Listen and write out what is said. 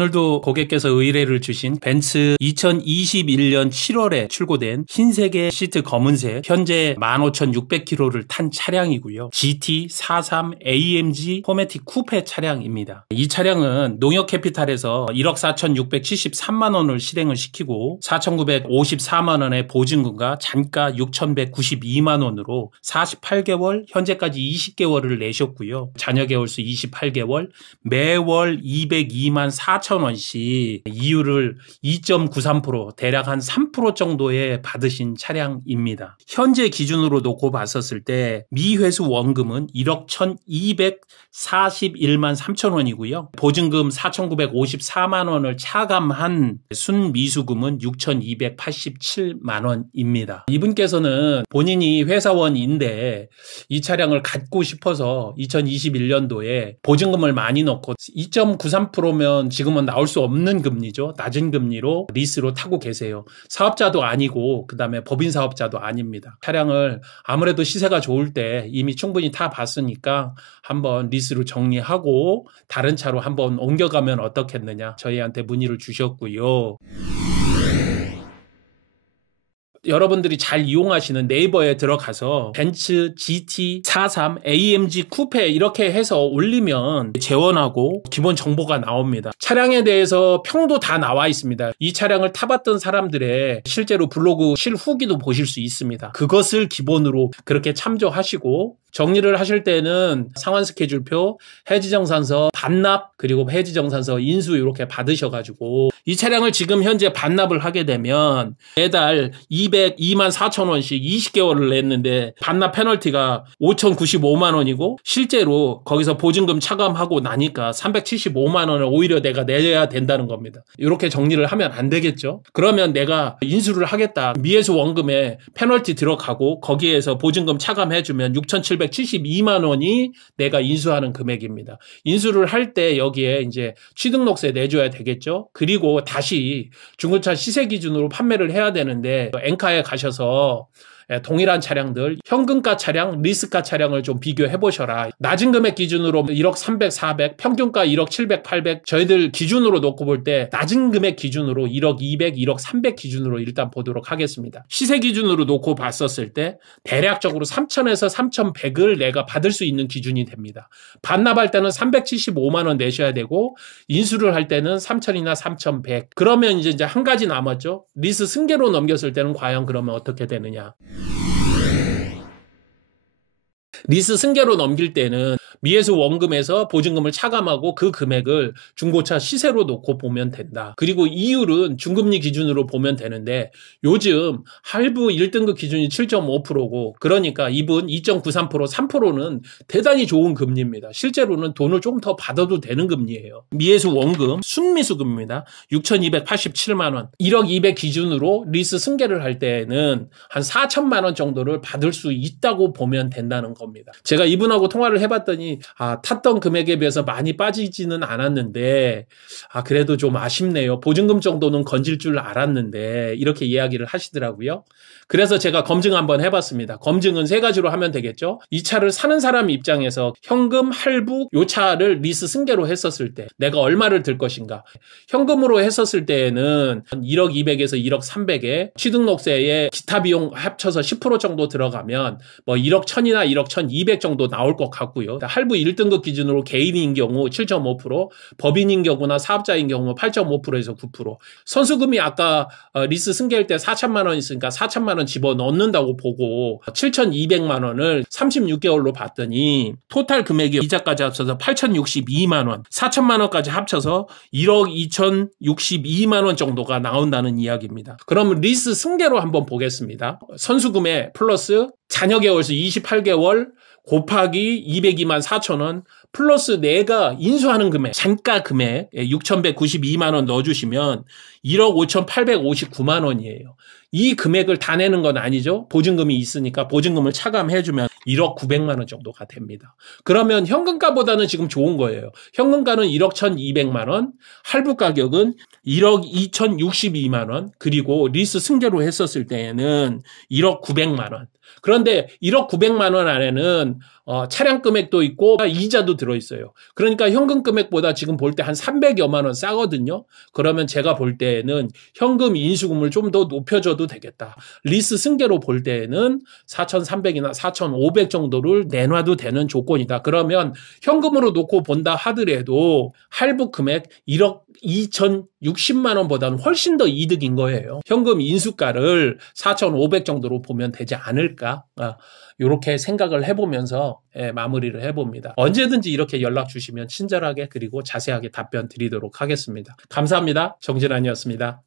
오늘도 고객께서 의뢰를 주신 벤츠 2021년 7월에 출고된 흰색의 시트 검은색, 현재 15,600km를 탄 차량이고요. GT43 AMG 포매틱 쿠페 차량입니다. 이 차량은 농협캐피탈에서 1억 4,673만 원을 실행을 시키고 4,954만 원의 보증금과 잔가 6,192만 원으로 48개월, 현재까지 20개월을 내셨고요. 잔여 개월수 28개월, 매월 202만 4천 원씩 이율을 2.93%, 대략 한 3% 정도에 받으신 차량입니다. 현재 기준으로 놓고 봤었을 때 미회수 원금은 1억 1,241만 3천 원이고요. 보증금 4,954만 원을 차감한 순미수금은 6,287만 원입니다. 이분께서는 본인이 회사원인데 이 차량을 갖고 싶어서 2021년도에 보증금을 많이 넣고 2.93%면 지금은 나올 수 없는 금리죠. 낮은 금리로 리스로 타고 계세요. 사업자도 아니고 그다음에 법인 사업자도 아닙니다. 차량을 아무래도 시세가 좋을 때 이미 충분히 타봤으니까 한번 리스로 정리하고 다른 차로 한번 옮겨가면 어떻겠느냐 저희한테 문의를 주셨고요. 여러분들이 잘 이용하시는 네이버에 들어가서 벤츠 GT43 AMG 쿠페 이렇게 해서 올리면 재원하고 기본 정보가 나옵니다. 차량에 대해서 평도 다 나와 있습니다. 이 차량을 타봤던 사람들의 실제로 블로그 실후기도 보실 수 있습니다. 그것을 기본으로 그렇게 참조하시고 정리를 하실 때는 상환 스케줄표, 해지정산서 반납, 그리고 해지정산서 인수 이렇게 받으셔가지고 이 차량을 지금 현재 반납을 하게 되면 매달 202만 4천 원씩 20개월을 냈는데 반납 페널티가 5,095만 원이고 실제로 거기서 보증금 차감하고 나니까 375만 원을 오히려 내가 내야 된다는 겁니다. 이렇게 정리를 하면 안 되겠죠. 그러면 내가 인수를 하겠다. 미회수 원금에 페널티 들어가고 거기에서 보증금 차감해주면 6,772만 원이 내가 인수하는 금액입니다. 인수를 할 때 여기에 이제 취등록세 내줘야 되겠죠. 그리고 다시 중고차 시세 기준으로 판매를 해야 되는데 엔카에 가셔서 동일한 차량들, 현금가 차량, 리스가 차량을 좀 비교해 보셔라. 낮은 금액 기준으로 1억 300, 400, 평균가 1억 700, 800 저희들 기준으로 놓고 볼 때 낮은 금액 기준으로 1억 200, 1억 300 기준으로 일단 보도록 하겠습니다. 시세 기준으로 놓고 봤었을 때 대략적으로 3,000에서 3,100을 내가 받을 수 있는 기준이 됩니다. 반납할 때는 375만 원 내셔야 되고 인수를 할 때는 3,000이나 3,100. 그러면 이제 한 가지 남았죠. 리스 승계로 넘겼을 때는 과연 그러면 어떻게 되느냐. 리스 승계로 넘길 때는 미회수 원금에서 보증금을 차감하고 그 금액을 중고차 시세로 놓고 보면 된다. 그리고 이율은 중금리 기준으로 보면 되는데 요즘 할부 1등급 기준이 7.5%고 그러니까 이분 2.93%, 3%는 대단히 좋은 금리입니다. 실제로는 돈을 좀 더 받아도 되는 금리예요. 미회수 원금, 순미수금입니다. 6,287만 원. 1억 200 기준으로 리스 승계를 할 때는 한 4천만 원 정도를 받을 수 있다고 보면 된다는 겁니다. 제가 이분하고 통화를 해봤더니 탔던 금액에 비해서 많이 빠지지는 않았는데 그래도 좀 아쉽네요. 보증금 정도는 건질 줄 알았는데 이렇게 이야기를 하시더라고요. 그래서 제가 검증 한번 해봤습니다. 검증은 세 가지로 하면 되겠죠. 이 차를 사는 사람 입장에서 현금, 할부, 요 차를 리스 승계로 했었을 때 내가 얼마를 들 것인가. 현금으로 했었을 때에는 1억 200에서 1억 300에 취등록세에 기타 비용 합쳐서 10% 정도 들어가면 뭐 1억 1000이나 1억 1200 정도 나올 것 같고요. 할부 1등급 기준으로 개인인 경우 7.5%, 법인인 경우나 사업자인 경우 8.5%에서 9%. 선수금이 아까 리스 승계할 때 4천만 원 있으니까 4천만 원 집어넣는다고 보고 7,200만 원을 36개월로 봤더니 토탈 금액이 이자까지 합쳐서 8,062만 원, 4천만 원까지 합쳐서 1억 2,062만 원 정도가 나온다는 이야기입니다. 그럼 리스 승계로 한번 보겠습니다. 선수금에 플러스 잔여 개월수 28개월 곱하기 202만 4천 원 플러스 내가 인수하는 금액, 잔가 금액 6,192만 원 넣어주시면 1억 5,859만 원이에요. 이 금액을 다 내는 건 아니죠. 보증금이 있으니까 보증금을 차감해주면 1억 900만 원 정도가 됩니다. 그러면 현금가보다는 지금 좋은 거예요. 현금가는 1억 1,200만 원, 할부 가격은 1억 2,062만 원, 그리고 리스 승계로 했었을 때에는 1억 900만 원. 그런데 1억 900만 원 안에는 차량 금액도 있고 이자도 들어있어요. 그러니까 현금 금액보다 지금 볼 때 한 300여만 원 싸거든요. 그러면 제가 볼 때는 현금 인수금을 좀 더 높여줘도 되겠다. 리스 승계로 볼 때는 4,300이나 4,500 정도를 내놔도 되는 조건이다. 그러면 현금으로 놓고 본다 하더라도 할부 금액 1억 2,060만 원보다는 훨씬 더 이득인 거예요. 현금 인수가를 4,500 정도로 보면 되지 않을까? 이렇게 생각을 해보면서 마무리를 해봅니다. 언제든지 이렇게 연락 주시면 친절하게 그리고 자세하게 답변 드리도록 하겠습니다. 감사합니다. 정진환이었습니다.